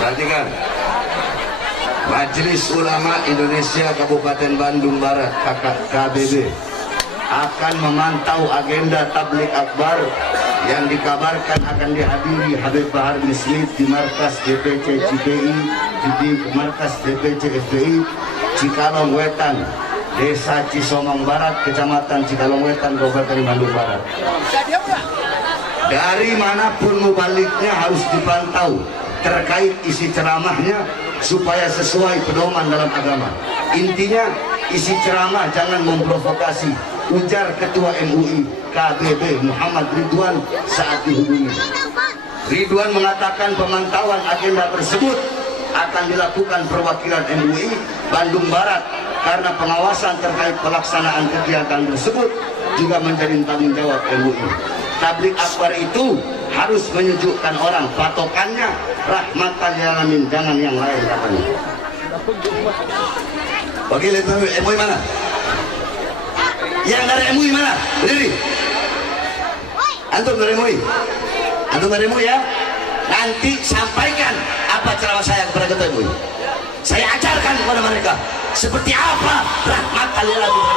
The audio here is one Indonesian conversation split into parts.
Perhatikan. Majelis Ulama Indonesia Kabupaten Bandung Barat KBB akan memantau agenda tablik akbar yang dikabarkan akan dihadiri Habib Bahar bin Smith di markas DPC CPI di markas DPC FPI Cikalong Wetan, Desa Cisomong Barat, Kecamatan Cikalong Wetan, Kabupaten Bandung Barat. Dari manapun mubaliknya harus dipantau terkait isi ceramahnya supaya sesuai pedoman dalam agama. Intinya isi ceramah jangan memprovokasi, ujar Ketua MUI KBB Muhammad Ridwan saat dihubungi. Ridwan mengatakan pemantauan agenda tersebut akan dilakukan perwakilan MUI Bandung Barat karena pengawasan terkait pelaksanaan kegiatan tersebut juga menjadi tanggung jawab MUI. Tablik akbar itu harus menyejukkan orang, patokannya rahmatan lil alamin, jangan yang lain katanya. Wakil MUI mana? Yang dari MUI mana? Berdiri. Antum dari MUI? Antum dari MUI ya? Nanti sampaikan apa ceramah saya kepada ketua MUI. Saya ajarkan kepada mereka seperti apa rahmatan lil alamin.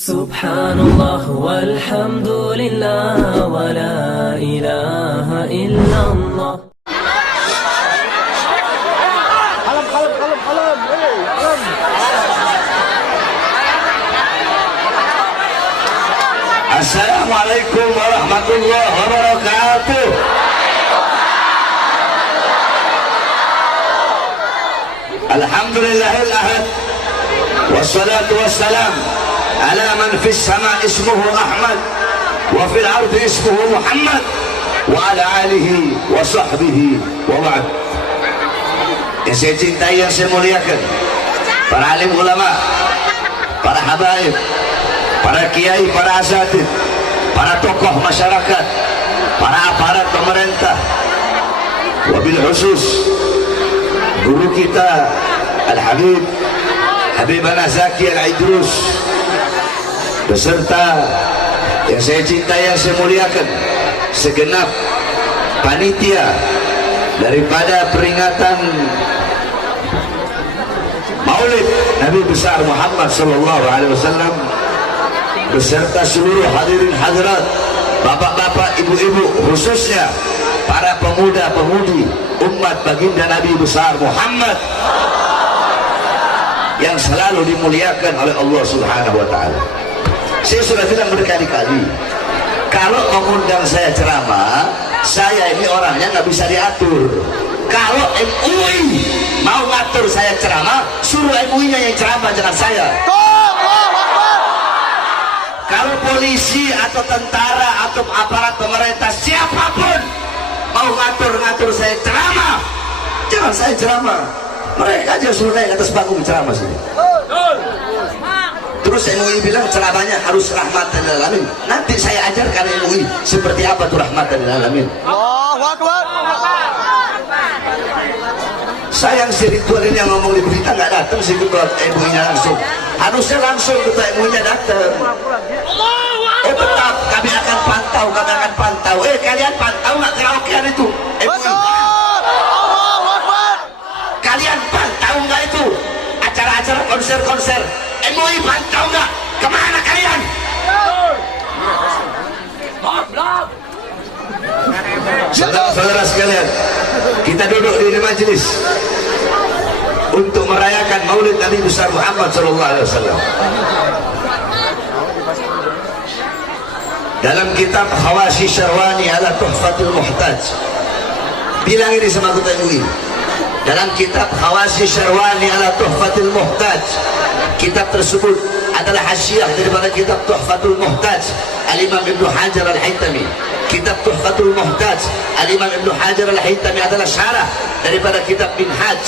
Subhanallah walhamdulillah wa la ilaha illallah. Assalamualaikum warahmatullahi wabarakatuh. Alhamdulillahil ahad wassalatu wassalam ala man fis sama ismuhu Ahmad wa fil ardi ismuhu Muhammad wa ala alihi wa sahbihi wa ba'd. Yang saya cintai, yang saya muliakan, para alim ulama, para habaib, para kiai, para asatid, para tokoh masyarakat, para aparat pemerintah, wabil khusus guru kita Al-Habib Habibana Zaki Al-Idrus, beserta yang saya cintai, yang saya muliakan, segenap panitia daripada peringatan Maulid Nabi besar Muhammad sallallahu alaihi wasallam, beserta seluruh hadirin hadirat, bapak-bapak, ibu-ibu, khususnya para pemuda-pemudi umat baginda Nabi besar Muhammad yang selalu dimuliakan oleh Allah Subhanahu wa taala. Saya sudah bilang berkali-kali, kalau mengundang saya ceramah, saya ini orangnya nggak bisa diatur. Kalau MUI mau ngatur saya ceramah, suruh MUI-nya yang ceramah, jangan saya. Kalau polisi atau tentara atau aparat pemerintah siapapun mau ngatur saya ceramah, jangan saya ceramah. Mereka aja suruh naik atas panggung ceramah sini. Terus MUI bilang ceramahnya harus rahmatan lil alamin. Nanti saya ajarkan MUI seperti apa tuh rahmatan lil alamin. Allahu Akbar. Sayang si Ridwan ini yang ngomong di berita nggak datang, si ketua MUI-nya langsung. Harusnya langsung ketua MUI-nya datang. Tetap kami akan pantau, kami akan pantau. Kalian pantau nggak karaokean itu? MUI. Kalian pantau nggak itu acara-acara konser-konser? MUI pantau nggak? Kemana kalian? Saudara-saudara sekalian, kita duduk di majelis untuk merayakan Maulid Nabi besar Muhammad SAW. Dalam kitab Hawashi Syarwani ala Tuhfatul Muhtaj, bilang ini sama ketua MUI. Dalam kitab Hawashi Syarwani ala Tuhfatul Muhtaj, kitab tersebut adalah hasyiah daripada kitab Tuhfatul Muhtaj Al-Imam Ibnu Hajar Al-Haytami. Kitab Tuhfatul Muhtaj Al-Imam Ibnu Hajar Al-Haytami adalah syarah daripada kitab Minhaj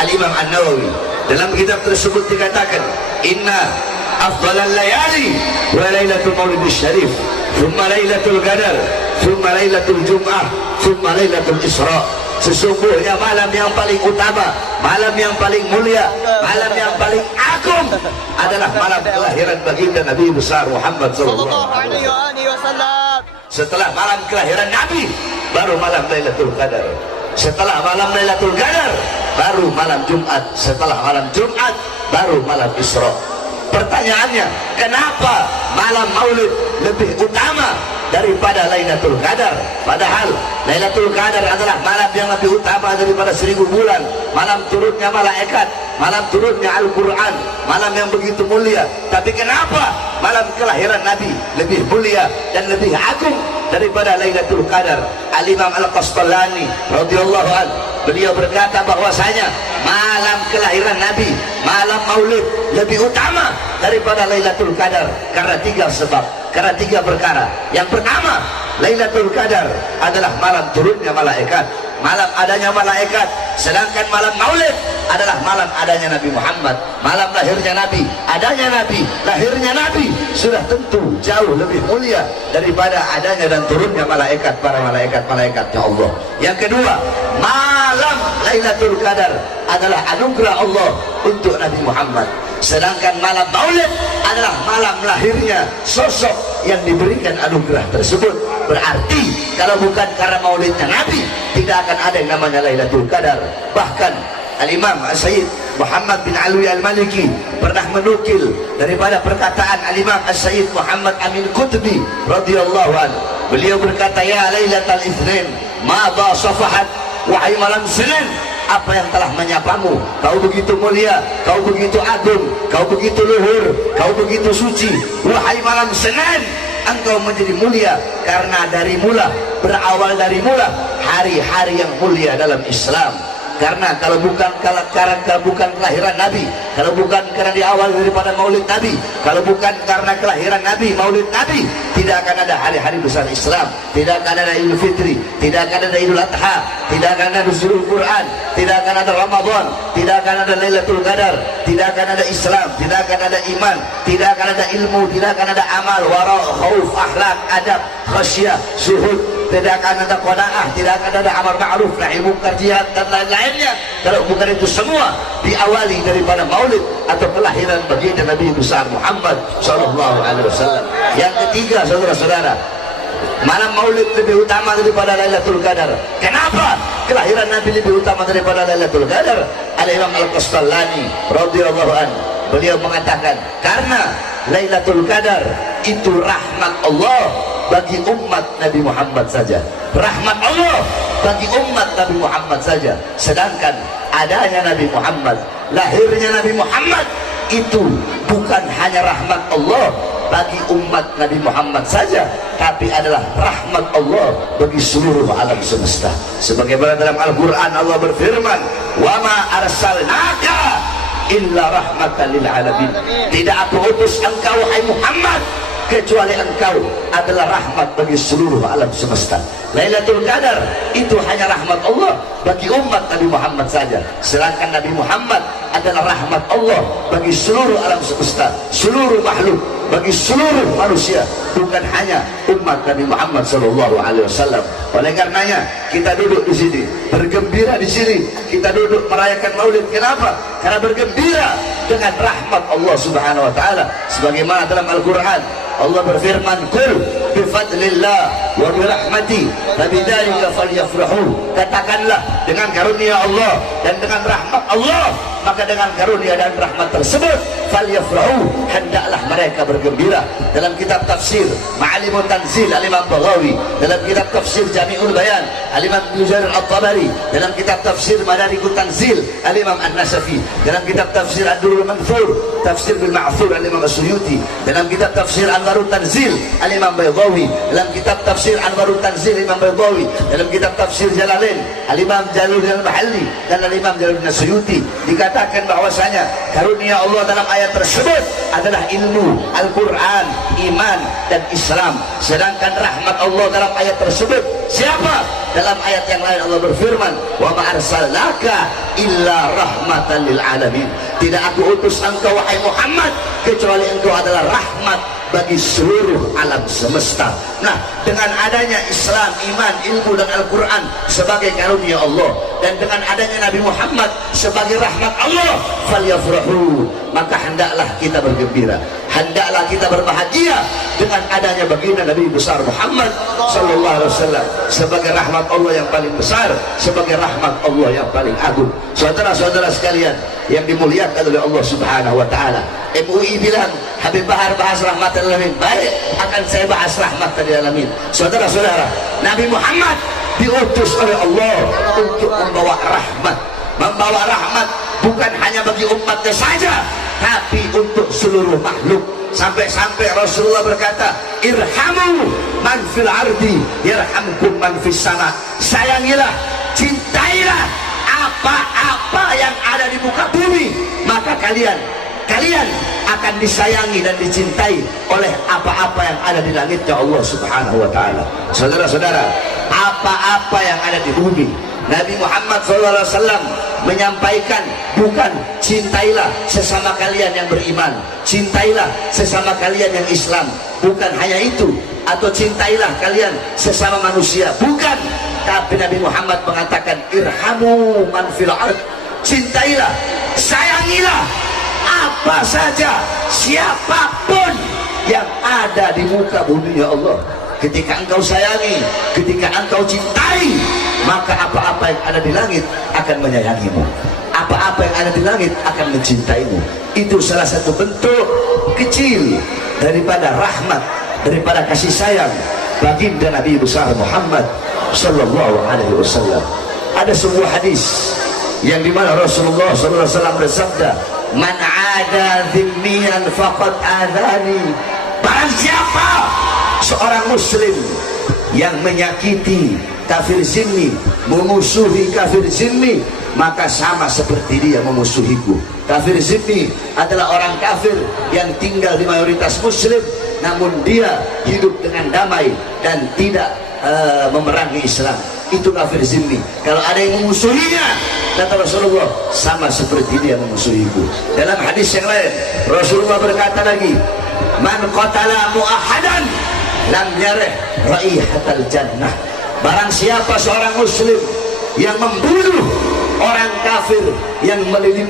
Al-Imam An-Nawawi. Dalam kitab tersebut dikatakan, inna afdalal layali wa lailatul maulidis syarif, thumma lailatul qadar, thumma lailatul jum'ah, thumma lailatul isra. Sesungguhnya malam yang paling utama, malam yang paling mulia, malam yang paling agung adalah malam kelahiran baginda Nabi besar Muhammad sallallahu alaihi wasallam. setelah malam kelahiran Nabi baru malam Lailatul Qadar. Setelah malam Lailatul Qadar baru malam Jumat. Setelah malam Jumat baru malam Isra. Pertanyaannya, kenapa malam Maulid lebih utama daripada Lailatul Qadar? Padahal Lailatul Qadar adalah malam yang lebih utama daripada 1000 bulan. Malam turunnya malaikat, malam turunnya Al-Quran, malam yang begitu mulia. Tapi kenapa malam kelahiran Nabi lebih mulia dan lebih agung daripada Lailatul Qadar? Al-Imam Al-Qastalani radhiyallahu anhu, beliau berkata bahwasanya malam kelahiran Nabi, malam Maulid lebih utama daripada Lailatul Qadar karena 3 sebab, karena 3 perkara. Yang pertama, Lailatul Qadar adalah malam turunnya malaikat, malam adanya malaikat, sedangkan malam Maulid adalah malam adanya Nabi Muhammad, malam lahirnya Nabi, adanya Nabi, lahirnya Nabi sudah tentu jauh lebih mulia daripada adanya dan turunnya malaikat, para malaikat-malaikatnya Allah. Yang kedua, malam Lailatul Qadar adalah anugerah Allah untuk Nabi Muhammad, sedangkan malam Maulid adalah malam lahirnya sosok yang diberikan anugerah tersebut. Berarti kalau bukan karena maulidnya Nabi, tidak akan ada yang namanya Lailatul Qadar. Bahkan Al-Imam Sayyid Muhammad bin Alwi Al-Maliki pernah menukil daripada perkataan Al-Imam Sayyid Muhammad Amin Qutbi radhiyallahu anhu. Beliau berkata, ya Lailatul Itsnin ma ba safahat, wahai malam Senin, apa yang telah menyapamu? Kau begitu mulia, kau begitu agung, kau begitu luhur, kau begitu suci. Wahai malam Senin, engkau menjadi mulia karena dari mula, berawal dari mula hari-hari yang mulia dalam Islam. Karena kalau bukan kelahiran Nabi, kalau bukan karena di awal daripada Maulid Nabi, kalau bukan karena kelahiran Nabi, Maulid Nabi, tidak akan ada hari-hari besar Islam, tidak akan ada Idul Fitri, tidak akan ada Idul Adha, tidak akan ada Nuzulul Quran, tidak akan ada Ramadan, tidak akan ada Lailatul Qadar, tidak akan ada Islam, tidak akan ada iman, tidak akan ada ilmu, tidak akan ada amal, wara, khauf, akhlak, adab, khasyah, zuhud, tidak akan ada qanaah, tidak akan ada amar ma'ruf, nahi munkar, jihad dan lain-lainnya. Kalau bukan itu semua diawali daripada Maulid atau kelahiran baginda Nabi besar Muhammad sallallahu alaihi wasallam. Yang ketiga, saudara-saudara, malam Maulid lebih utama daripada Lailatul Qadar. Kenapa kelahiran Nabi lebih utama daripada Lailatul Qadar? Al-Imam Al-Qastalani radhiyallahu anhu, beliau mengatakan, karena Lailatul Qadar itu rahmat Allah bagi umat Nabi Muhammad saja, rahmat Allah bagi umat Nabi Muhammad saja. Sedangkan adanya Nabi Muhammad, lahirnya Nabi Muhammad itu bukan hanya rahmat Allah bagi umat Nabi Muhammad saja, tapi adalah rahmat Allah bagi seluruh alam semesta. Sebagaimana dalam Al-Quran Allah berfirman, wa ma arsalnaka illa rahmatan lil alamin. Tidak aku utus engkau wahai Muhammad kecuali engkau adalah rahmat bagi seluruh alam semesta. Lailatul Qadar itu hanya rahmat Allah bagi umat Nabi Muhammad saja, sedangkan Nabi Muhammad adalah rahmat Allah bagi seluruh alam semesta, seluruh makhluk, bagi seluruh manusia, bukan hanya umat Nabi Muhammad sallallahu alaihi wasallam. Oleh karenanya kita duduk di sini, bergembira di sini, kita duduk merayakan Maulid. Kenapa? Karena bergembira dengan rahmat Allah Subhanahu wa taala. Sebagaimana dalam Al-Qur'an Allah berfirman, "Qul bi fadlillah wa bi rahmati fabidzalika falyafrahu." Katakanlah, dengan karunia Allah dan dengan rahmat Allah, maka dengan karunia dan rahmat tersebut falyafrahu, hendaklah mereka bergembira. Dalam kitab tafsir Ma'alimut Tanzil Al-Imam Baghawi, dalam kitab tafsir Jami'ul Bayan Al-Imam Ibnu Jarir At-Tabari, dalam kitab tafsir Madarikut Tanzil Al-Imam An-Nasafi, dalam kitab tafsir Ad-Durrul Manthur tafsir bil Ma'thur Al-Imam As-Suyuti, dalam kitab tafsir Anwarut Tanzil Al-Imam Baydawi, dalam kitab tafsir Anwarut Tanzil Imam Baydawi, dalam kitab tafsir Jalalain Al-Imam Jalaluddin Al-Mahalli dan Al-Imam Jalaluddin As-Suyuti, dikatakan bahwasanya karunia Allah dalam ayat tersebut adalah ilmu, Al-Quran, iman dan Islam. Sedangkan rahmat Allah dalam ayat tersebut siapa? Dalam ayat yang lain Allah berfirman, wa ma arsalnaka illa rahmatan lil alamin. Tidak aku utus engkau wahai Muhammad kecuali engkau adalah rahmat bagi seluruh alam semesta. Nah, dengan adanya Islam, iman, ilmu dan Al-Quran sebagai karunia Allah, dan dengan adanya Nabi Muhammad sebagai rahmat Allah, falyafrahu, maka hendaklah kita bergembira, hendaklah kita berbahagia dengan adanya baginda Nabi besar Muhammad sallallahu alaihi wasallam sebagai rahmat Allah yang paling besar, sebagai rahmat Allah yang paling agung. Saudara-saudara sekalian yang dimuliakan oleh Allah Subhanahu wa taala, MUI bilang Habib Bahar bahas rahmatan lil alamin, baik, akan saya bahas rahmatan lil alamin. Saudara-saudara, Nabi Muhammad diutus oleh Allah untuk membawa rahmat. Membawa rahmat bukan hanya bagi umatnya saja, tapi untuk seluruh makhluk. Sampai-sampai Rasulullah berkata, irhamu man fil ardi yarhamkum man fis sama. Sayangilah, cintailah apa-apa yang ada di muka bumi, maka kalian akan disayangi dan dicintai oleh apa-apa yang ada di langitnya Allah Subhanahu wa taala. Saudara-saudara, apa-apa yang ada di bumi, Nabi Muhammad SAW menyampaikan bukan cintailah sesama kalian yang beriman, cintailah sesama kalian yang Islam, bukan hanya itu, atau cintailah kalian sesama manusia, bukan, tapi Nabi Muhammad mengatakan irhamu man fil ard, cintailah, sayangilah apa saja, siapapun yang ada di muka bumi ya Allah. Ketika engkau sayangi, ketika engkau cintai, maka apa-apa yang ada di langit akan menyayangimu, apa-apa yang ada di langit akan mencintaimu. Itu salah satu bentuk kecil daripada rahmat, daripada kasih sayang baginda Nabi besar Muhammad sallallahu alaihi wasallam. Ada sebuah hadis yang dimana Rasulullah sallallahu alaihi wasallam bersabda, man ada dhimmiyan faqad adani. Barang siapa seorang muslim yang menyakiti kafir zimmi, memusuhi kafir zimmi, maka sama seperti dia memusuhiku. Kafir zimmi adalah orang kafir yang tinggal di mayoritas muslim, namun dia hidup dengan damai dan tidak memerangi Islam. Itu kafir zimmi. Kalau ada yang memusuhinya, kata Rasulullah, sama seperti dia memusuhiku. Dalam hadis yang lain Rasulullah berkata lagi, man qatala mu'ahadan lam yarih raihatal jannah. Barang siapa seorang muslim yang membunuh orang kafir yang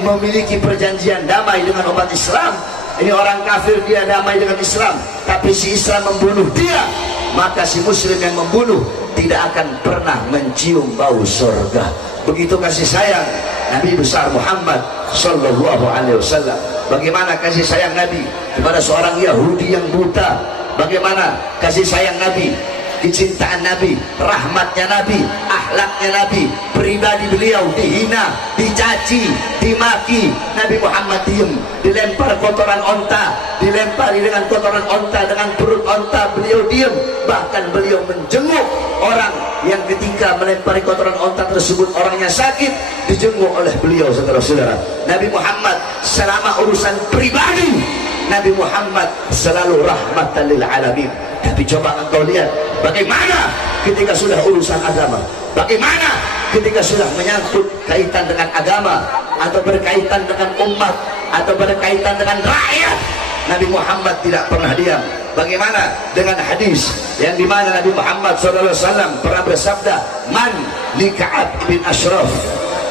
memiliki perjanjian damai dengan umat Islam, ini orang kafir, dia damai dengan Islam, tapi si Islam membunuh dia, maka si muslim yang membunuh tidak akan pernah mencium bau surga. Begitu kasih sayang Nabi besar Muhammad sallallahu alaihi wasallam. Bagaimana kasih sayang Nabi kepada seorang Yahudi yang buta, bagaimana kasih sayang Nabi, kecintaan Nabi, rahmatnya Nabi, akhlaknya Nabi, pribadi beliau dihina, dicaci, dimaki, Nabi Muhammad diem, dilempar kotoran onta, dilempari dengan kotoran onta, dengan perut onta, beliau diem. Bahkan beliau menjenguk orang yang ketika melempari kotoran onta tersebut orangnya sakit, dijenguk oleh beliau. Saudara-saudara, Nabi Muhammad selama urusan pribadi, Nabi Muhammad selalu rahmatan lil alamin. Tapi coba engkau lihat bagaimana ketika sudah urusan agama, bagaimana ketika sudah menyangkut kaitan dengan agama, atau berkaitan dengan umat, atau berkaitan dengan rakyat, Nabi Muhammad tidak pernah diam. Bagaimana dengan hadis yang dimana Nabi Muhammad SAW pernah bersabda, man li Ka'ab ibn Ashraf,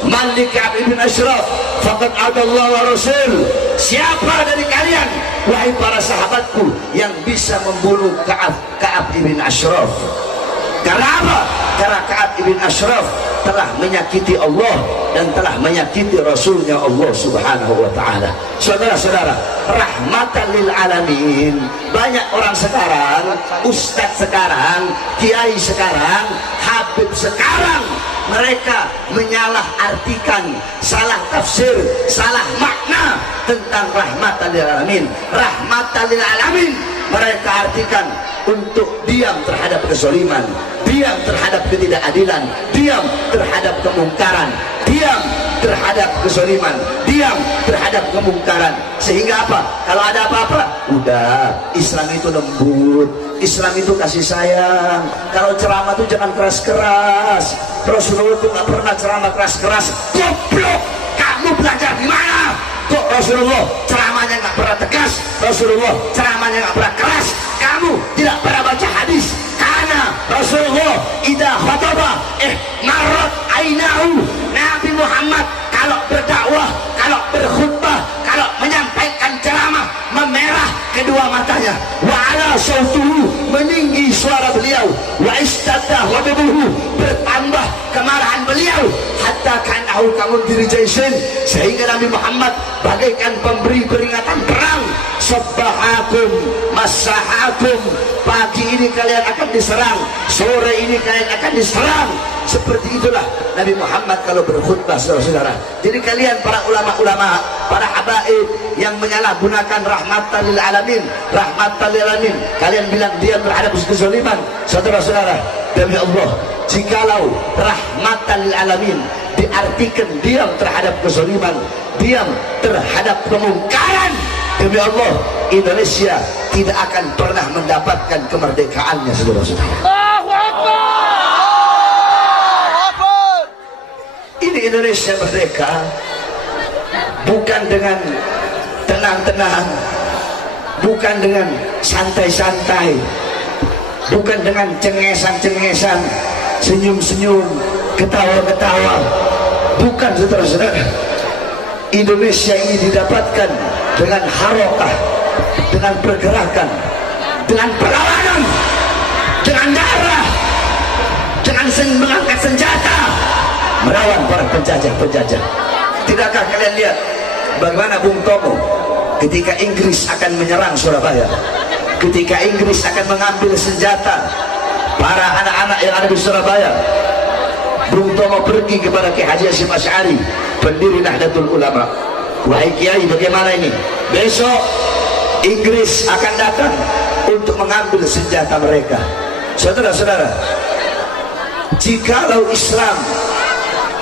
man li Ka'ab ibn Ashraf faqad adallahu wa rasul. Siapa dari kalian, wahai para sahabatku, yang bisa membunuh Ka'ab ibn Ashraf? Karena apa? Karena Ka'ab ibn Ashraf telah menyakiti Allah dan telah menyakiti Rasulnya Allah Subhanahu wa ta'ala. Saudara-saudara, rahmatan lil alamin. Banyak orang sekarang, ustadz sekarang, kiai sekarang, habib sekarang, mereka menyalah artikan, salah tafsir, salah makna tentang rahmatan lil alamin. Rahmatan lil alamin mereka artikan untuk diam terhadap kezaliman, diam terhadap ketidakadilan, diam terhadap kemungkaran, diam terhadap kezaliman, diam terhadap kemungkaran. Sehingga apa? Kalau ada apa-apa, udah, Islam itu lembut, Islam itu kasih sayang. Kalau ceramah itu jangan keras-keras. Rasulullah itu gak pernah ceramah keras-keras. Goblok, kamu belajar di mana? Kok Rasulullah ceramahnya gak pernah tegas, Rasulullah ceramahnya gak pernah keras, kamu tidak pernah baca hadis. Karena Rasulullah idza khataba marrat ainahu. Nabi Muhammad kalau berdakwah, kalau berkhutbah, kalau menyampaikan ceramah, memerah kedua matanya, wa ala sautuhu, meninggi suara beliau, wa istadda ghadabuhu, bertambah kemarahan beliau, hatta kanahu kamun diri jaisin, sehingga Nabi Muhammad bagaikan pemberi peringatan perang. Sabbahakum masahakum, pagi ini kalian akan diserang, sore ini kalian akan diserang. Seperti itulah Nabi Muhammad kalau berkhutbah, saudara-saudara. Jadi kalian para ulama-ulama, para habaib yang menyalahgunakan rahmatan lil alamin, rahmatan lil alamin, kalian bilang diam terhadap kezaliman. Saudara-saudara, demi Allah, jikalau rahmatan lil alamin diartikan diam terhadap kezaliman, diam terhadap kemungkaran, demi Allah, Indonesia tidak akan pernah mendapatkan kemerdekaannya, saudara-saudara. Ini Indonesia merdeka bukan dengan tenang-tenang, bukan dengan santai-santai, bukan dengan cengesan-cengesan, senyum-senyum, ketawa-ketawa, bukan, saudara-saudara. Indonesia ini didapatkan dengan harokah, dengan pergerakan, dengan perlawanan, dengan darah, dengan mengangkat senjata, melawan para penjajah-penjajah. Tidakkah kalian lihat bagaimana Bung Tomo ketika Inggris akan menyerang Surabaya, ketika Inggris akan mengambil senjata para anak-anak yang ada di Surabaya, Bung Tomo pergi kepada Kiai Haji Hasyim Asy'ari, pendiri Nahdlatul Ulama. Wahai Kiai, bagaimana ini? Besok Inggris akan datang untuk mengambil senjata mereka. Saudara-saudara, jikalau Islam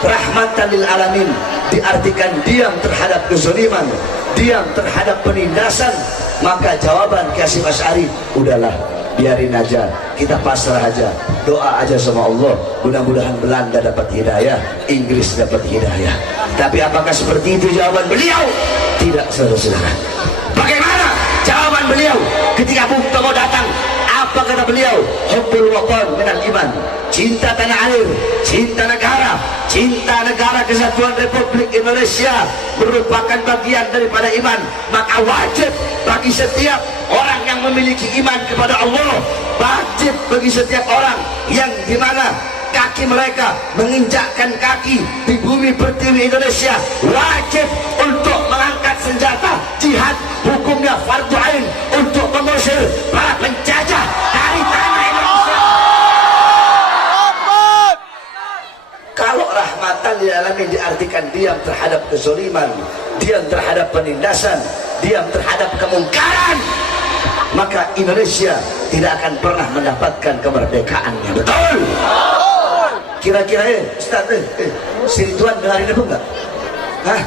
rahmatan lil alamin diartikan diam terhadap kezaliman, diam terhadap penindasan, maka jawaban Kiai Hasyim Asy'ari, udahlah, biarin aja, kita pasrah aja, doa aja sama Allah, mudah-mudahan Belanda dapat hidayah, Inggris dapat hidayah. Tapi apakah seperti itu jawaban beliau? Tidak, saudara-saudara. Bagaimana jawaban beliau ketika Bung Tomo datang? Apa kata beliau? Hubbul watan minal iman, cinta tanah air, cinta negara kesatuan Republik Indonesia merupakan bagian daripada iman. Maka wajib bagi setiap orang yang memiliki iman kepada Allah, wajib bagi setiap orang yang dimana kaki mereka menginjakkan kaki di bumi pertiwi Indonesia, wajib untuk mengangkat senjata jihad, hukumnya fardu ain, untuk mengusir para penjajah dari tanah Indonesia. Kalau rahmatan lil alamin diartikan diam terhadap kezaliman, diam terhadap penindasan, diam terhadap kemungkaran, maka Indonesia tidak akan pernah mendapatkan kemerdekaannya. Betul? Kira-kira Ustaz, si Ridwan dengarin apa enggak? Hah?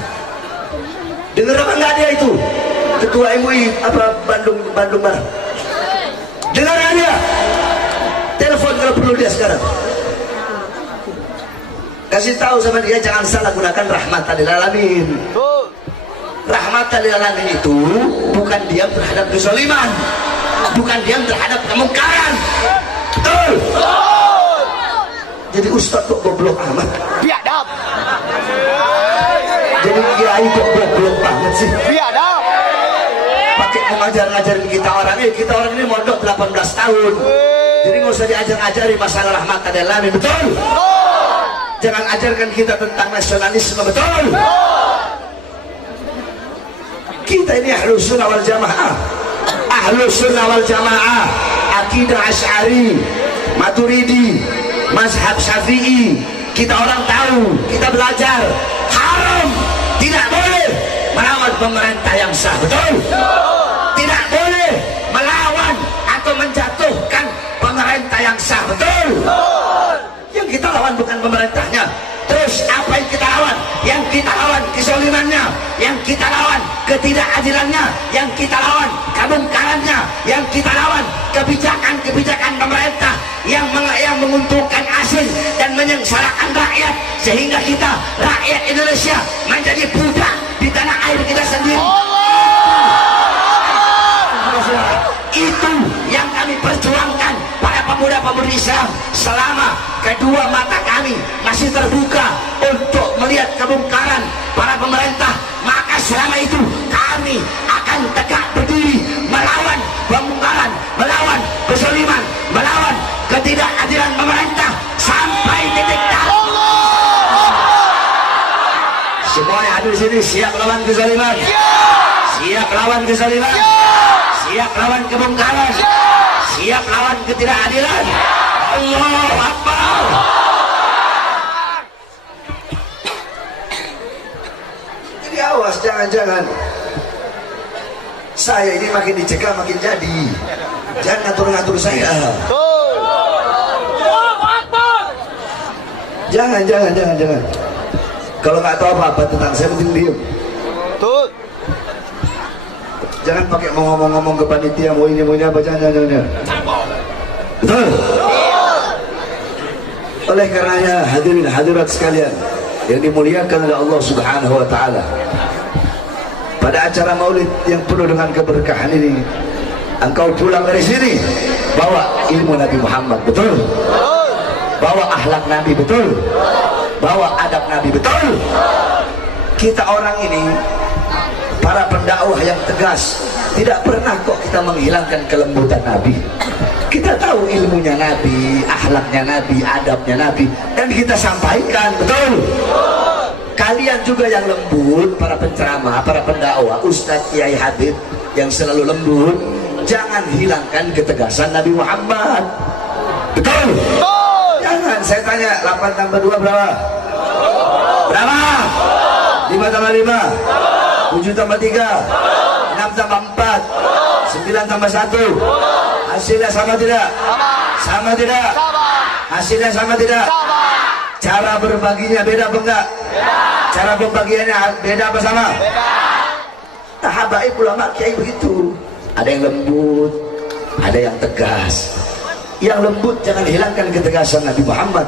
Dengar apa enggak dia itu? Ketua MUI apa Bandung Barat. Dengar dia. Telepon kalau perlu dia sekarang. Kasih tahu sama dia jangan salah gunakan rahmatan lil alamin. Rahmatan lil alamin itu bukan diam terhadap kezaliman, bukan diam terhadap kemungkaran. Betul? Jadi Ustaz kok goblok amat? Biadab. Jadi kiai kok goblok banget sih? Biadab. Pakai mengajar-ngajarin kita orang ini mondok 18 tahun. Jadi nggak usah diajar-ajari masalah rahmatan lil alamin. Betul? Jangan ajarkan kita tentang nasionalisme. Betul? Kita ini ahlus sunnah wal jamaah, ahlus sunnah wal jamaah, akidah Asy'ari, Maturidi, mazhab Syafi'i. Kita orang tahu, kita belajar, haram, tidak boleh melawan pemerintah yang sah. Betul? Tidak boleh melawan atau menjatuhkan pemerintah yang sah. Betul? Yang kita lawan bukan pemerintahnya. Terus apa yang kita lawan? Yang kita lawan kezalimannya, yang kita lawan ketidakadilannya, yang kita lawan kemungkarannya, yang kita lawan kebijakan-kebijakan pemerintah yang menguntungkan asing dan menyengsarakan rakyat, sehingga kita rakyat Indonesia menjadi budak di tanah air kita sendiri. Itu yang kami perjuangkan, para pemuda-pemudi Islam, selama kedua mata kami masih terbuka untuk melihat kemungkaran para pemerintah, maka selama itu kami akan tegak berdiri melawan pembungkaman, melawan kezaliman, melawan ketidakadilan pemerintah sampai titik darah. Semua yang hadir di sini siap lawan kezaliman, siap lawan kezaliman, siap lawan kebongkaran, siap lawan ketidakadilan. Allahu Akbar. Jadi awas, jangan-jangan saya ini makin dicegah makin jadi. Jangan ngatur-ngatur saya. Jangan. Kalau nggak tahu apa-apa tentang saya, mending diem. Jangan pakai mau ngomong-ngomong ke panitia, mau ini apa, jangan. Betul. Oleh karenanya hadirin hadirat sekalian yang dimuliakan oleh Allah Subhanahu wa taala, pada acara maulid yang penuh dengan keberkahan ini, engkau pulang dari sini bawa ilmu Nabi Muhammad, betul? Bawa akhlak Nabi, betul? Bawa adab Nabi, betul? Kita orang ini para pendakwah yang tegas, tidak pernah kok kita menghilangkan kelembutan Nabi. Kita tahu ilmunya Nabi, akhlaknya Nabi, adabnya Nabi, dan kita sampaikan, betul? Kalian juga yang lembut, para penceramah, para pendakwah, Ustadz, Kiai, Habib yang selalu lembut, jangan hilangkan ketegasan Nabi Muhammad, betul? Jangan. Saya tanya, 8 tambah 2 berapa? Berapa? 5 tambah 5, 7 tambah 3, 6 tambah 4, 9 tambah 1. Hasilnya sama tidak? Sama tidak? Hasilnya sama tidak? Cara berbaginya beda apa enggak? Cara pembagiannya beda apa sama? Nah, habaib ulama kiai begitu. Ada yang lembut, ada yang tegas. Yang lembut jangan hilangkan ketegasan Nabi Muhammad.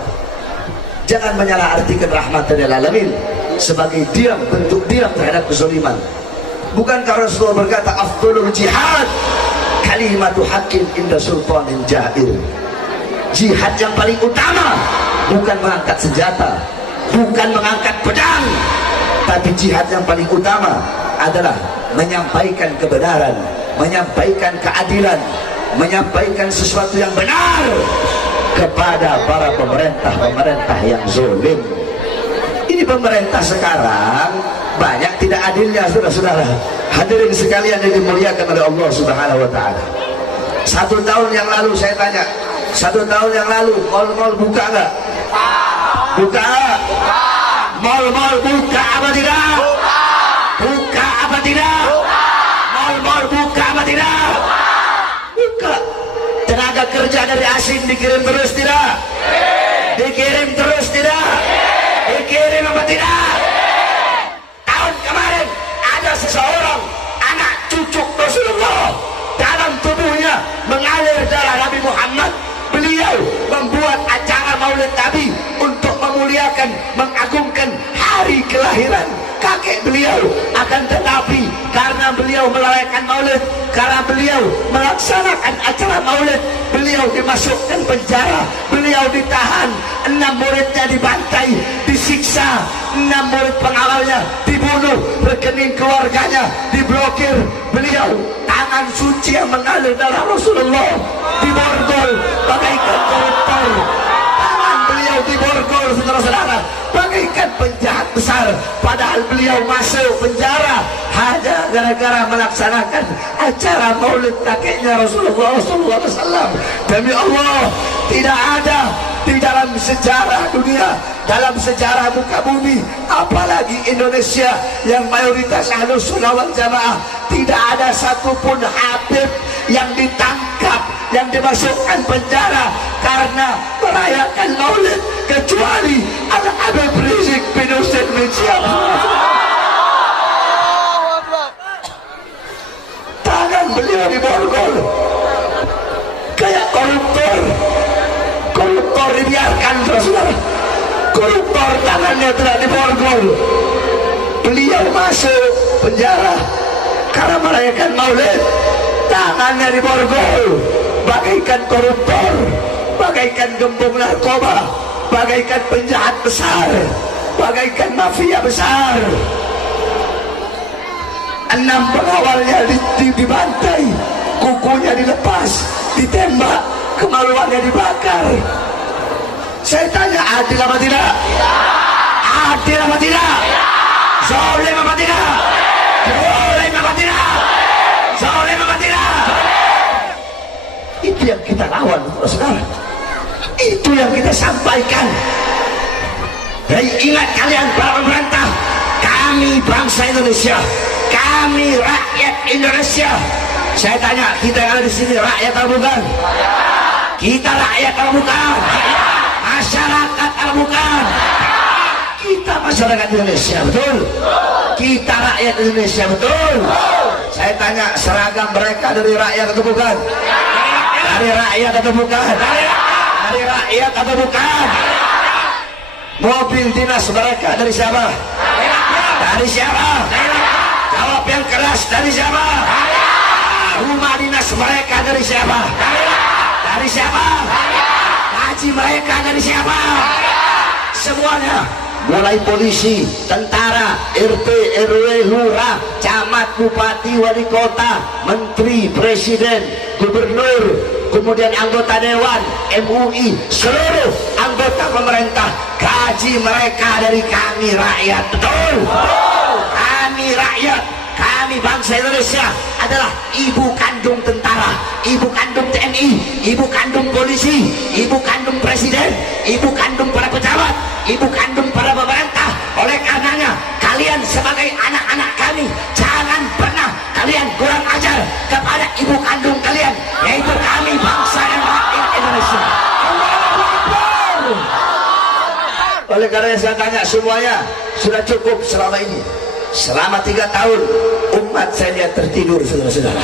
Jangan menyalahartikan rahmatan lil alamin sebagai diam, bentuk diam terhadap kezaliman. Bukankah Rasulullah berkata afdhalul jihad kalimatu haqqin inda sultanin jahil. Jihad yang paling utama bukan mengangkat senjata, bukan mengangkat pedang, tapi jihad yang paling utama adalah menyampaikan kebenaran, menyampaikan keadilan, menyampaikan sesuatu yang benar kepada para pemerintah yang zalim. Ini pemerintah sekarang banyak tidak adilnya, saudara-saudara. Hadirin sekalian yang dimuliakan oleh Allah Subhanahu wa taala. 1 tahun yang lalu saya tanya, 1 tahun yang lalu mal-mal buka enggak? Buka enggak? Mal-mal buka apa tidak? Buka apa tidak? Mal-mal buka apa tidak? Buka. Tenaga kerja dari asing dikirim terus tidak? Dikirim terus tidak? Dikirim apa tidak? Tahun kemarin ada seseorang anak cucu Rasulullah, dalam tubuhnya mengalir darah Nabi Muhammad. Beliau membuat acara maulid Nabi untuk memuliakan, mengagungkan hari kelahiran kakek beliau. Akan tetapi karena beliau merayakan maulid, karena beliau melaksanakan acara maulid, beliau dimasukkan penjara, beliau ditahan, 6 muridnya dibantai, disiksa, 6 murid pengawalnya dibunuh, rekening keluarganya diblokir, beliau tangan suci yang mengalir darah Rasulullah diborgol bagaikan koruptor. Tangan beliau diborgol, saudara-saudara, bagaikan penjahat besar, padahal beliau masuk penjara hanya gara-gara melaksanakan acara maulid kakeknya Rasulullah SAW. Demi Allah, tidak ada di dalam sejarah dunia, dalam sejarah muka bumi, apalagi Indonesia yang mayoritas Ahlus Sunnah wal Jamaah, tidak ada satupun habib yang ditangkap, yang dimasukkan penjara karena merayakan maulid, kecuali ada Habib Rizik bin Hussein bin Syihab. Tangan beliau diborgol kayak koruptor. Koruptor dibiarkan, saudara. Koruptor tangannya telah diborgol. Beliau masuk penjara karena merayakan maulid, tangannya diborgol bagaikan koruptor, bagaikan gembong narkoba, bagaikan penjahat besar, bagaikan mafia besar. 6 pengawalnya dibantai, kukunya dilepas, ditembak, kemaluannya dibakar. Saya tanya, adil apa tidak? Adil apa tidak? Zalim apa tidak? Zalim apa tidak? Zalim apa tidak? Itu yang kita lawan, saudara. Itu yang kita sampaikan. Hei, ingat kalian para pemerintah, kami bangsa Indonesia, kami rakyat Indonesia. Saya tanya, kita yang ada di sini rakyat atau bukan? Kita rakyat atau bukan? Masyarakat atau bukan? Kita masyarakat Indonesia, betul? Kita rakyat Indonesia, betul? Saya tanya, seragam mereka dari rakyat atau bukan? Dari rakyat atau bukan? Dari rakyat atau bukan? Mobil dinas mereka dari siapa? Dari siapa? Jawab yang keras, dari siapa? Rumah dinas mereka dari siapa? Dari siapa? Gaji mereka dari siapa? Semuanya, mulai polisi, tentara, RT, RW, lurah, camat, bupati, wali kota, menteri, presiden, gubernur, kemudian anggota dewan, MUI, seluruh anggota pemerintah, gaji mereka dari kami rakyat, betul? Kami rakyat, kami bangsa Indonesia adalah ibu kandung tentara, ibu kandung TNI, ibu kandung polisi, ibu kandung presiden, ibu kandung para pejabat, ibu kandung para pemerintah. Oleh karenanya, kalian sebagai anak-anak kami, jangan pernah kalian kurang ajar kepada ibu kandung kalian, yaitu kami bangsa dan rakyat Indonesia. Oleh karena saya tanya semuanya, sudah cukup selama ini? Selama 3 tahun umat saya lihat tertidur, saudara-saudara.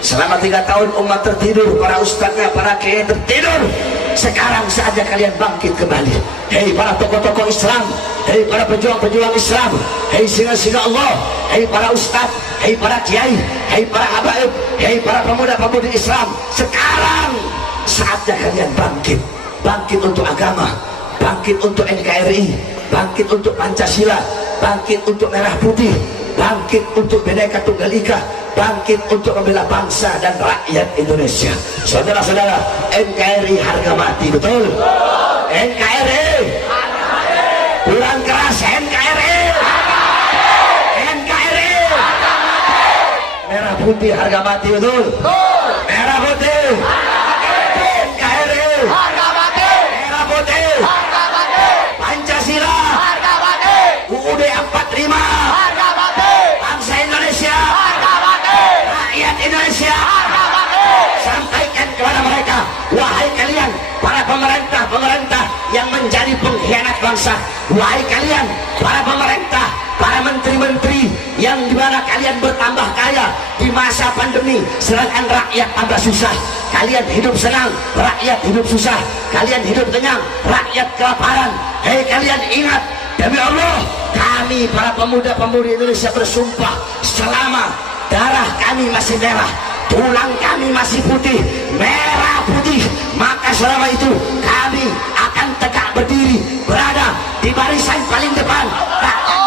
Selama 3 tahun umat tertidur, para ustadznya, para kiai tertidur. Sekarang saja kalian bangkit kembali. Hei para tokoh-tokoh Islam, hei para pejuang-pejuang Islam, hei singa-singa Allah, hei para ustadz, hei para kiai, hei para habaib, hei para pemuda-pemudi Islam. Sekarang saatnya kalian bangkit. Bangkit untuk agama, bangkit untuk NKRI, bangkit untuk Pancasila, bangkit untuk merah putih, bangkit untuk Bhinneka Tunggal Ika, bangkit untuk membela bangsa dan rakyat Indonesia. Saudara-saudara, NKRI harga mati, betul? NKRI kurang keras, NKRI, NKRI merah putih harga mati, betul? Merah putih, NKRI merah putih, Pancasila, UUD 45, bangsa Indonesia, rakyat Indonesia. Sampaikan kepada mereka, wahai kalian para pemerintah yang menjadi pengkhianat bangsa, wahai kalian para pemerintah, para menteri-menteri yang dimana kalian bertambah kaya di masa pandemi, sedangkan rakyat tambah susah. Kalian hidup senang, rakyat hidup susah. Kalian hidup kenyang, rakyat kelaparan. Hei, kalian ingat, demi Allah, kami para pemuda-pemudi Indonesia bersumpah, selama darah kami masih merah, tulang kami masih putih, merah putih, maka selama itu kami akan tegak berdiri, berada di barisan paling depan. Rakyat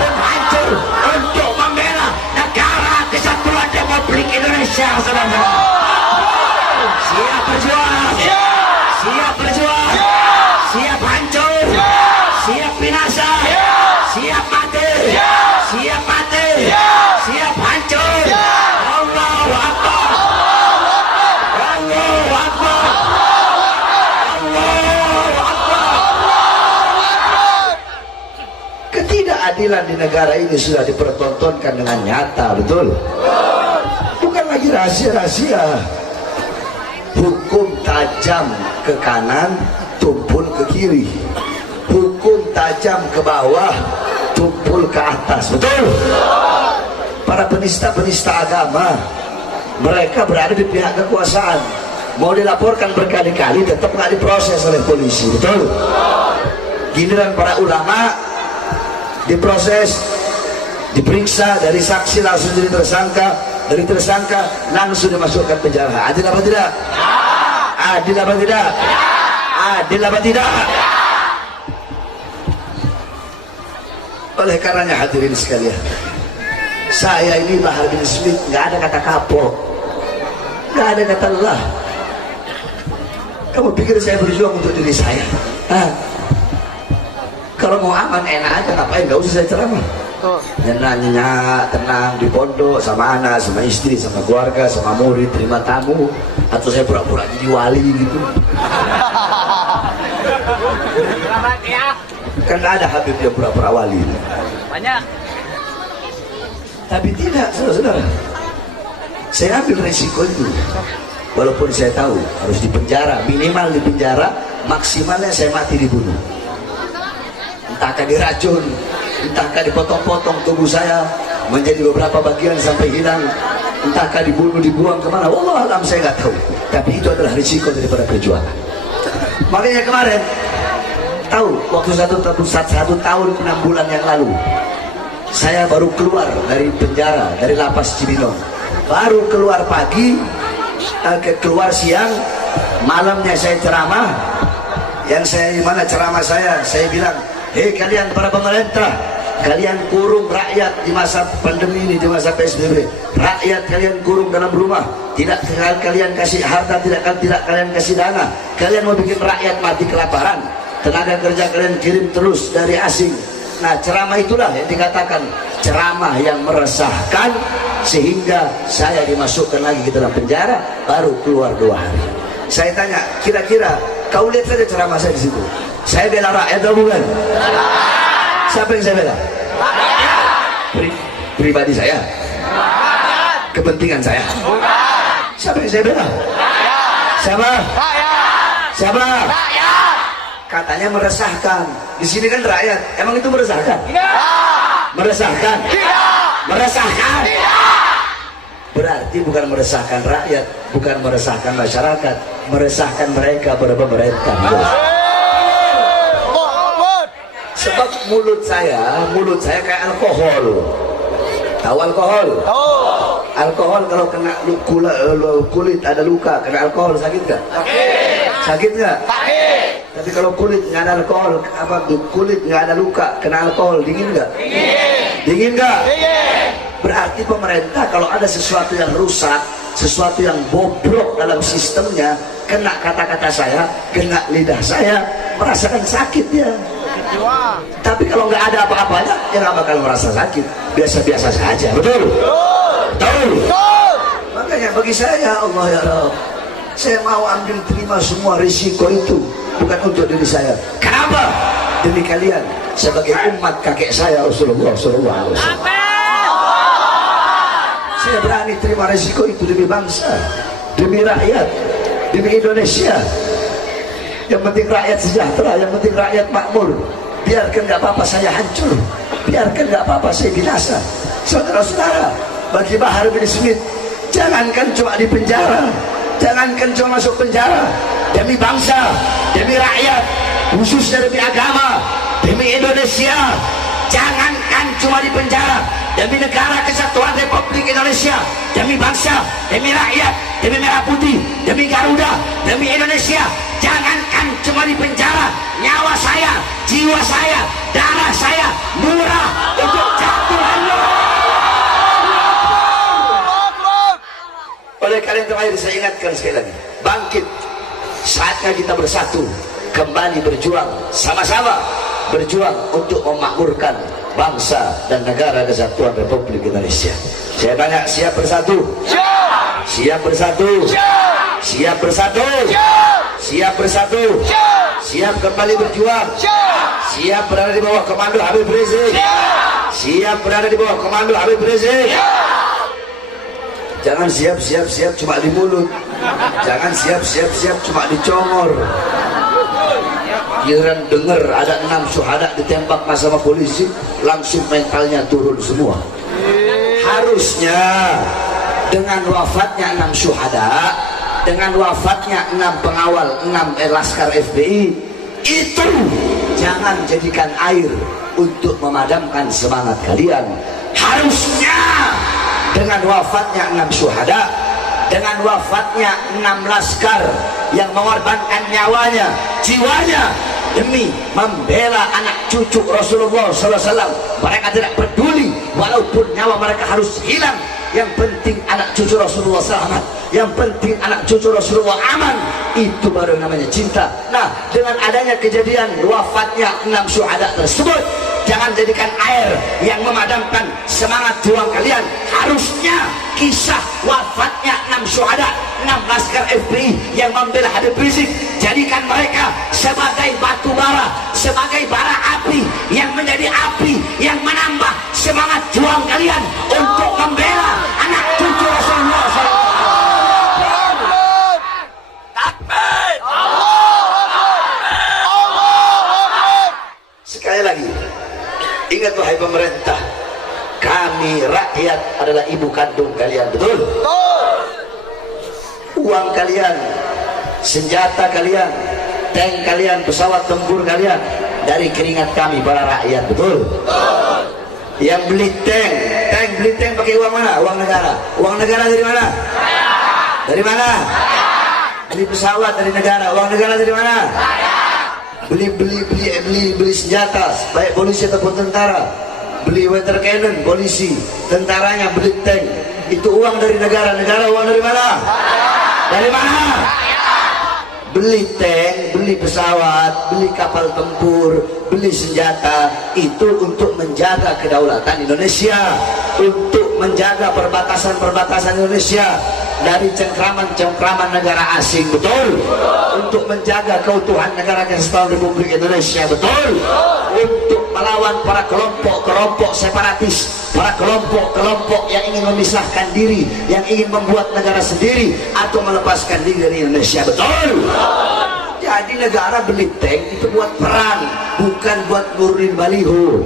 pun hancur untuk membela negara kesatuan Republik Indonesia. Saudara-saudara, siap berjuang, siap berjuang, siap hancur, siap binasa, siap mati, siap mati, siap hancur. Allahu Akbar, Allahu Akbar, Allahu Akbar. Ketidakadilan di negara ini sudah dipertontonkan dengan nyata, betul? Bukan lagi rahasia-rahasia. Hukum tajam ke kanan, tumpul ke kiri. Hukum tajam ke bawah, tumpul ke atas, betul? Para penista-penista agama, mereka berada di pihak kekuasaan, mau dilaporkan berkali-kali tetap nggak diproses oleh polisi, betul? Giliran para ulama diproses, diperiksa, dari saksi langsung jadi tersangka, dari tersangka langsung dimasukkan penjara. Adil apa tidak? Adil apa tidak? Adil apa tidak? Oleh karenanya hadirin sekalian, Saya ini Bahar bin Smith, nggak ada kata kapok, nggak ada kata lelah. Kamu pikir saya berjuang untuk diri saya? Hah? Kalau mau aman enak aja, ngapain? Nggak usah saya ceramah. Nyenyak, tenang di pondok sama anak, sama istri, sama keluarga, sama murid, terima tamu, atau saya pura-pura jadi wali gitu. Kan ada Habib yang pura-pura wali. Banyak. Tapi tidak, saudara-saudara. Saya ambil resiko itu. Walaupun saya tahu harus dipenjara, minimal dipenjara, maksimalnya saya mati dibunuh. Entahkah diracun, entahkah dipotong-potong tubuh saya menjadi beberapa bagian sampai hilang, entahkah dibunuh, dibuang kemana, wallah alam saya nggak tahu. Tapi itu adalah risiko daripada perjuangan. Makanya kemarin tahu waktu satu tahun 6 bulan yang lalu saya baru keluar dari penjara, dari lapas Cibinong, baru keluar pagi, keluar siang, malamnya saya ceramah. Yang saya gimana ceramah saya bilang, hei kalian para pemerintah, kalian kurung rakyat di masa pandemi ini, di masa PSBB. Rakyat kalian kurung dalam rumah, tidak kalian kasih harta, tidak kalian kasih dana. Kalian mau bikin rakyat mati kelaparan, tenaga kerja kalian kirim terus dari asing. Nah, ceramah itulah yang dikatakan ceramah yang meresahkan, sehingga saya dimasukkan lagi ke dalam penjara, baru keluar 2 hari. Saya tanya, kira-kira kau lihat saja ceramah saya di situ, saya bela rakyat atau bukan? Siapa yang saya bela? Pribadi saya? Kepentingan saya? Siapa yang saya bela? Siapa? Siapa? Katanya meresahkan. Di sini kan rakyat. Emang itu meresahkan? Meresahkan? Meresahkan? Berarti bukan meresahkan rakyat, bukan meresahkan masyarakat, meresahkan mereka pada pemerintah. Sebab mulut saya kayak alkohol. Tahu alkohol? Alkohol kalau kena kulit ada luka, kena alkohol sakit nggak? Sakit nggak? Tapi kalau kulit nggak ada alkohol, kulit nggak ada luka, kena alkohol, dingin nggak? Dingin nggak? Berarti pemerintah kalau ada sesuatu yang rusak, sesuatu yang bobrok dalam sistemnya, kena kata-kata saya, kena lidah saya, merasakan sakit ya. Tapi kalau nggak ada apa-apanya, ya nggak bakal merasa sakit, biasa-biasa saja. Betul? Betul. Makanya bagi saya, ya Allah ya Rabb, saya mau ambil terima semua risiko itu, bukan untuk diri saya. Kenapa? Demi kalian, sebagai umat kakek saya Rasulullah SAW. Saya berani terima risiko itu demi bangsa, demi rakyat, demi Indonesia. Yang penting rakyat sejahtera, yang penting rakyat makmur. Biarkan nggak apa-apa saya hancur, biarkan nggak apa-apa saya binasa. Saudara-saudara, bagi Bahar bin Smith, jangankan cuma di penjara, jangankan cuma masuk penjara, demi bangsa, demi rakyat, khususnya demi agama, demi Indonesia, jangankan cuma di penjara, demi negara kesatuan Republik Indonesia, demi bangsa, demi rakyat, demi Merah Putih, demi Garuda, demi Indonesia, jangankan cuma di penjara, nyawa saya, jiwa saya, darah saya murah untuk jatuh. Oleh kalian terakhir saya ingatkan sekali lagi, bangkit, saatnya kita bersatu, kembali berjuang, sama-sama berjuang untuk memakmurkan bangsa dan negara kesatuan Republik Indonesia. Saya tanya, siap bersatu? Siap bersatu? Siap bersatu? Siap bersatu? Siap kembali berjuang? Siap berada di bawah komando Habib Rizik? Siap berada di bawah komando Habib Rizik? Jangan siap-siap cuma di mulut, jangan siap-siap cuma dicongor. Giliran dengar ada 6 syuhada ditembak sama polisi, langsung mentalnya turun semua. Harusnya dengan wafatnya 6 syuhada, dengan wafatnya 6 pengawal, 6 laskar FBI, itu jangan jadikan air untuk memadamkan semangat kalian. Harusnya dengan wafatnya 6 syuhada, dengan wafatnya 6 laskar yang mengorbankan nyawanya, jiwanya demi membela anak cucu Rasulullah SAW, mereka tidak peduli walaupun nyawa mereka harus hilang, yang penting anak cucu Rasulullah selamat, yang penting anak cucu Rasulullah aman. Itu baru namanya cinta. Nah, dengan adanya kejadian wafatnya 6 syuhada tersebut, jangan jadikan air yang memadamkan semangat juang kalian. Harusnya kisah wafatnya 6 syuhada, 6 laskar FPI yang membela Habib Rizik, jadikan mereka sebagai batu bara, sebagai bara api yang menjadi api yang menambah semangat juang kalian untuk membela anak cucu Rasulullah SAW. Sekali lagi, ingat wahai pemerintah, kami rakyat adalah ibu kandung kalian, betul? Uang kalian, senjata kalian, tank kalian, pesawat tempur kalian dari keringat kami para rakyat, betul? Yang beli tank pakai uang mana? Uang negara. Uang negara dari mana? Dari mana? Beli pesawat dari negara. Uang negara dari mana? Beli senjata, baik polisi ataupun tentara. Beli water cannon, polisi, tentaranya beli tank. Itu uang dari negara. Negara uang dari mana? Dari mana? Beli tank, beli pesawat, beli kapal tempur, beli senjata, itu untuk menjaga kedaulatan Indonesia, untuk menjaga perbatasan-perbatasan Indonesia dari cengkraman-cengkraman negara asing, betul? Untuk menjaga keutuhan negara kesatuan Republik Indonesia, betul? Untuk melawan para kelompok-kelompok separatis, para kelompok-kelompok yang ingin memisahkan diri, yang ingin membuat negara sendiri atau melepaskan diri dari Indonesia, betul? Jadi negara beli tank itu buat perang, bukan buat nurunin baliho.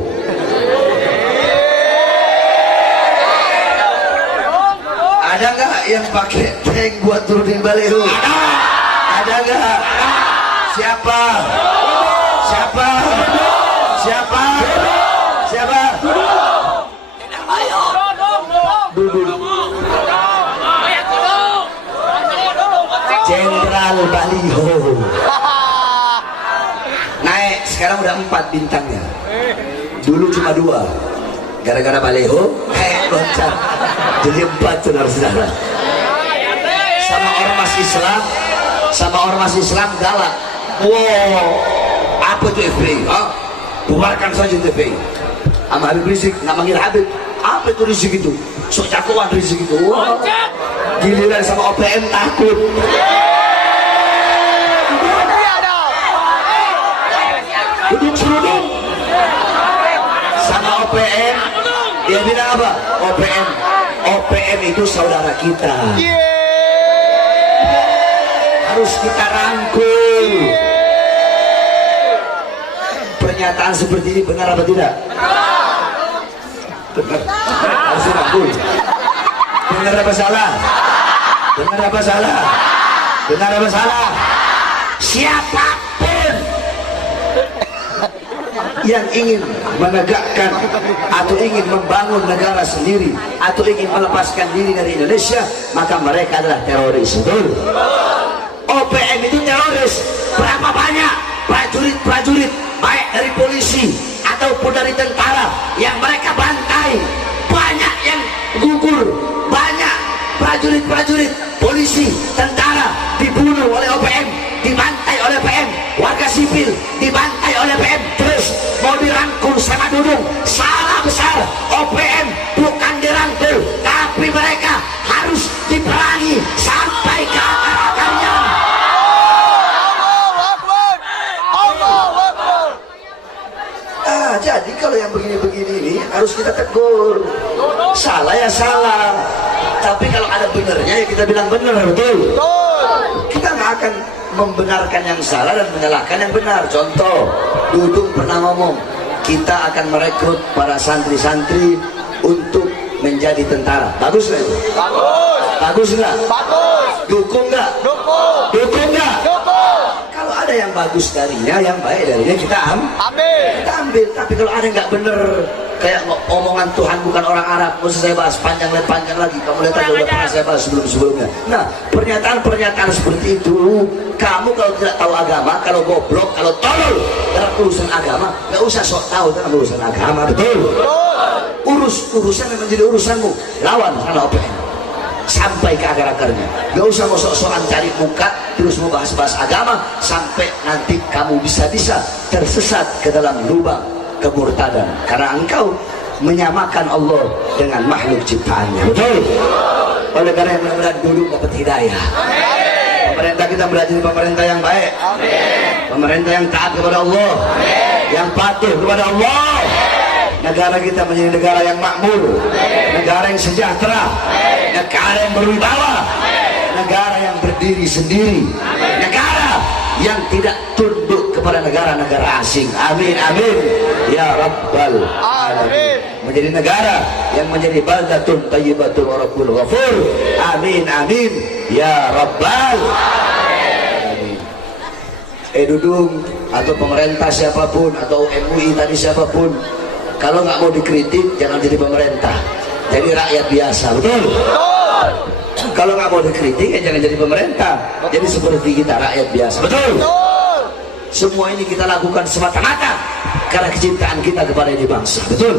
Ada nggak yang pakai tank buat turunin baliho? Ada nggak? Siapa? Siapa? Siapa? Siapa? Jenderal Baliho. Naik, sekarang udah 4 bintangnya. Dulu cuma 2. Gara-gara Baliho, loncat. Jadi 4, saudara-saudara. Sama ormas Islam galak. Wow, apa itu FPI? Bubarkan saja itu FPI. Sama Habib Rizik, nggak manggil Habib. Apa itu Rizik itu? Sok jagoan Rizik itu. Wow. Giliran sama OPM takut. Duduk seruduk. Sama OPM, dia bilang apa? OPM itu saudara kita. Harus kita rangkul. Pernyataan seperti ini benar apa tidak? Benar. Harus dirangkul. Benar apa salah? Benar apa salah? Benar apa salah? Siapapun yang ingin menegakkan atau ingin membangun negara sendiri atau ingin melepaskan diri dari Indonesia, maka mereka adalah teroris, betul? OPM itu teroris. Berapa banyak prajurit-prajurit baik dari polisi ataupun dari tentara yang mereka bantai, banyak yang gugur, banyak prajurit-prajurit polisi, tentara dibunuh oleh OPM, dibantai oleh OPM, warga sipil dibantai oleh OPM, terus mau dirangkul sama Dudung. Salah besar. OPM bukan dirangkul, tapi mereka harus diperangi sampai ke akar-akarnya. Jadi kalau yang begini-begini ini harus kita tegur. Salah ya salah, tapi kalau ada benernya ya kita bilang benar, betul? Kita nggak akan membenarkan yang salah dan menyalahkan yang benar. Contoh, Dudung pernah ngomong, kita akan merekrut para santri-santri untuk menjadi tentara. Bagus nggak? Bagus. Bagus nggak? Bagus. Dukung nggak? Dukung. Dukung nggak? Dukung. Kalau ada yang bagus darinya, yang baik darinya, kita ambil. Kita ambil. Tapi kalau ada yang nggak bener, kayak omongan Tuhan bukan orang Arab, mau saya bahas panjang lagi. Kamu lihat aja udah pernah saya bahas sebelum-sebelumnya. Nah, pernyataan-pernyataan seperti itu, kamu kalau tidak tahu agama, kalau goblok, kalau tolol dalam urusan agama, nggak usah sok tahu dalam urusan agama, betul? urus urusan yang menjadi urusanmu, lawan sana OPM sampai ke akar-akarnya. Gak usah mau sok-sokan cari muka terus mau bahas-bahas agama sampai nanti kamu bisa-bisa tersesat ke dalam lubang kemurtadan karena engkau menyamakan Allah dengan makhluk ciptaannya. Betul? Oleh karena yang mudah-mudahan dulu dapat hidayah. Pemerintah kita menjadi pemerintah yang baik. Pemerintah yang taat kepada Allah, yang patuh kepada Allah. Negara kita menjadi negara yang makmur, negara yang sejahtera, negara yang berwibawa, negara yang berdiri sendiri, negara yang tidak tunduk kepada negara-negara asing. Amin, amin ya rabbal alamin. Menjadi negara yang menjadi baldatun thayyibatun wa rabbul ghafur. Amin, amin ya rabbal alamin. Dudung atau pemerintah siapapun atau MUI tadi siapapun, kalau nggak mau dikritik jangan jadi pemerintah, jadi rakyat biasa. Betul? Kalau nggak mau dikritik ya jangan jadi pemerintah, jadi seperti kita rakyat biasa. Betul? Semua ini kita lakukan semata-mata karena kecintaan kita kepada ini bangsa. Betul?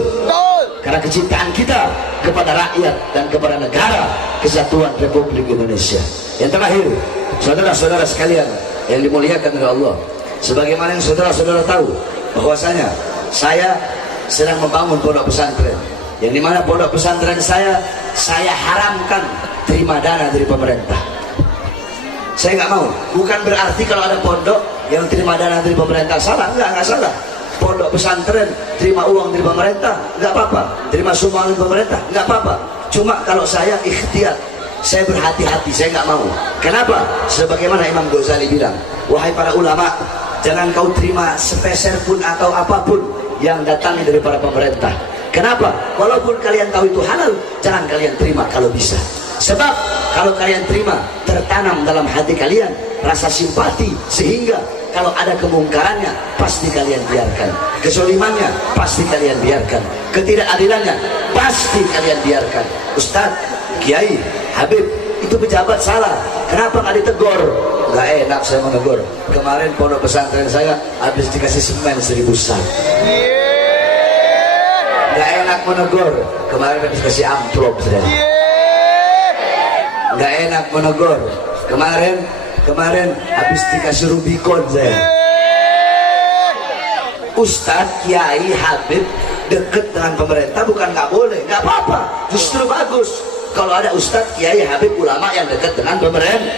Karena kecintaan kita kepada rakyat dan kepada negara kesatuan Republik Indonesia. Yang terakhir, saudara-saudara sekalian yang dimuliakan oleh Allah, sebagaimana yang saudara-saudara tahu bahwasanya saya sedang membangun pondok pesantren, yang dimana pondok pesantren saya haramkan terima dana dari pemerintah. Saya nggak mau. Bukan berarti kalau ada pondok yang terima dana dari pemerintah salah, nggak salah. Pondok pesantren terima uang dari pemerintah nggak apa-apa, terima sumbangan dari pemerintah nggak apa-apa. Cuma kalau saya ikhtiar, saya berhati-hati, saya nggak mau. Kenapa? Sebagaimana Imam Ghazali bilang, wahai para ulama, jangan kau terima sepeser pun atau apapun yang datang dari para pemerintah. Kenapa? Walaupun kalian tahu itu halal, jangan kalian terima kalau bisa. Sebab kalau kalian terima, tertanam dalam hati kalian rasa simpati, sehingga kalau ada kemungkarannya pasti kalian biarkan, kezalimannya pasti kalian biarkan, ketidakadilannya pasti kalian biarkan. Ustadz, Kiai, Habib, itu pejabat salah, kenapa nggak ditegur? Nggak enak saya menegur. Kemarin pondok pesantren saya habis dikasih semen 1000 sak. Nggak enak menegur, kemarin habis kasih amplop saudara. Nggak enak menegur, kemarin habis dikasih Rubicon saya. Ustadz, Kiai, Habib deket dengan pemerintah bukan nggak boleh, nggak apa-apa, justru bagus kalau ada Ustadz, Kiai, Habib, ulama yang dekat dengan pemerintah.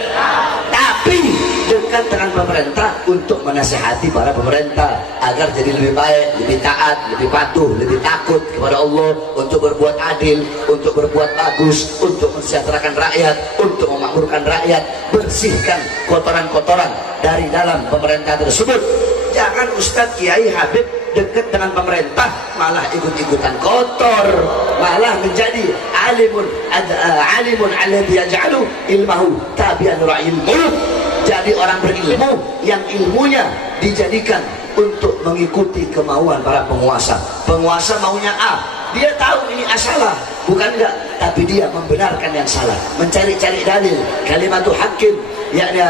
Tapi dekat dengan pemerintah untuk menasihati para pemerintah agar jadi lebih baik, lebih taat, lebih patuh, lebih takut kepada Allah, untuk berbuat adil, untuk berbuat bagus, untuk mensejahterakan rakyat, untuk memakmurkan rakyat, bersihkan kotoran-kotoran dari dalam pemerintah tersebut. Jangan Ustadz, Kiai, Habib dekat dengan pemerintah malah ikut-ikutan kotor, malah menjadi alimun alladhi yaj'alu ilmahu tabi'an ra'il muluk. Jadi orang berilmu yang ilmunya dijadikan untuk mengikuti kemauan para penguasa. Penguasa maunya A, dia tahu ini A salah, bukan enggak, tapi dia membenarkan yang salah, mencari-cari dalil. Kalimatul hakim, yakni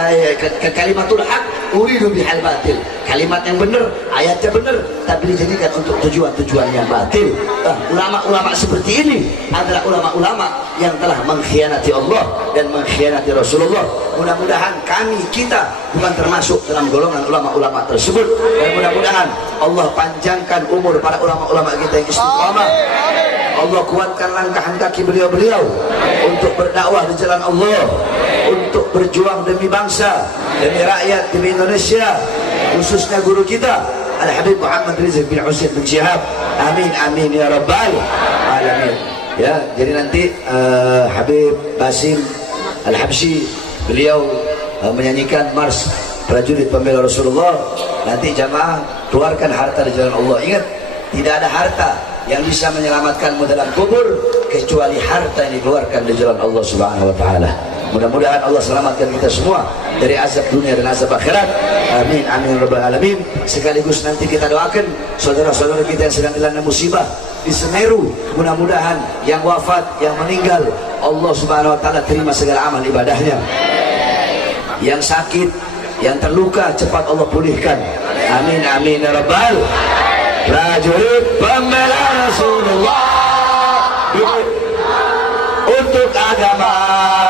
kalimatul haq uridu bihal batil. Kalimat yang benar, ayatnya benar, tapi dijadikan untuk tujuan-tujuan yang batil. Ulama-ulama seperti ini adalah ulama-ulama yang telah mengkhianati Allah dan mengkhianati Rasulullah. Mudah-mudahan kita bukan termasuk dalam golongan ulama-ulama tersebut, dan mudah-mudahan Allah panjangkan umur para ulama-ulama kita yang istiqamah. Allah kuatkan langkah kaki beliau-beliau untuk berdakwah di jalan Allah, untuk berjuang demi bangsa, demi rakyat, demi Indonesia, khususnya guru kita Al-Habib Muhammad Rizq bin Husain bin Syihab. Amin, amin ya rabbal alamin. Ya, jadi nanti Habib Basim Al-Habsyi beliau menyanyikan mars prajurit pembela Rasulullah. Nanti jamaah keluarkan harta di jalan Allah. Ingat, tidak ada harta yang bisa menyelamatkanmu dalam kubur kecuali harta yang dikeluarkan di jalan Allah Subhanahu wa taala. Mudah-mudahan Allah selamatkan kita semua dari azab dunia dan azab akhirat. Amin, amin rabbal alamin. Sekaligus nanti kita doakan saudara-saudara kita yang sedang dilanda musibah di Semeru. Mudah-mudahan yang wafat, yang meninggal, Allah Subhanahu wa taala terima segala amal ibadahnya. Yang sakit, yang terluka, cepat Allah pulihkan. Amin, amin ya rabbal. Prajurit pembela Rasulullah, untuk agama